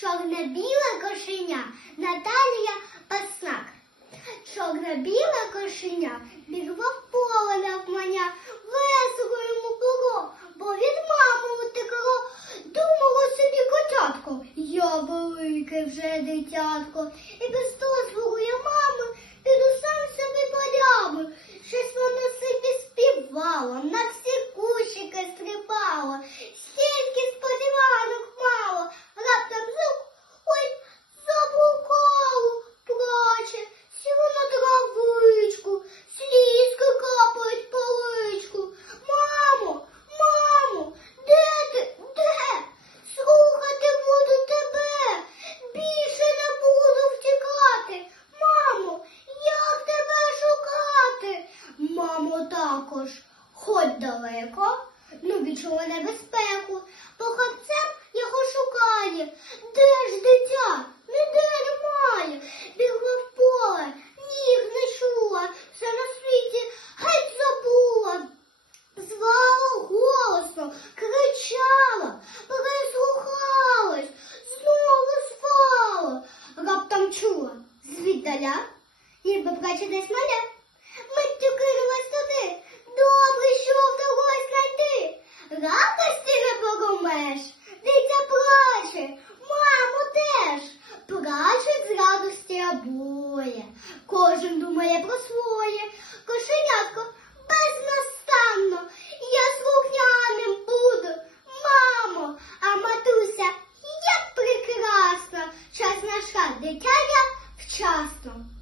Чорне-біле кошеня Наталія Паснак. Чорно-біле кошеня бігло в поле навмання, весело йому було, бо від мами утекло. Думало собі котятко, я велике вже дитятко, і без дозволу мамо, також. Хоть далеко, ну відчула небезпеку. Похапцем його шукає. Де ж дитя? Ніде немає. Бігла в поле, ніг не чула. Все на світі геть забула. Звала голосно, кричала, переслухалась, знову звала. Раптом чула звіддаля, ніби бачить десь маля. ведмеж. Дитя плаче, мамо теж. Плачуть з радості обоє. Кожен думає про своє. Кошенятко безнастанно. Я слухняним буду, мамо, а матуся як прекрасно. Час наш дитя я вчасно.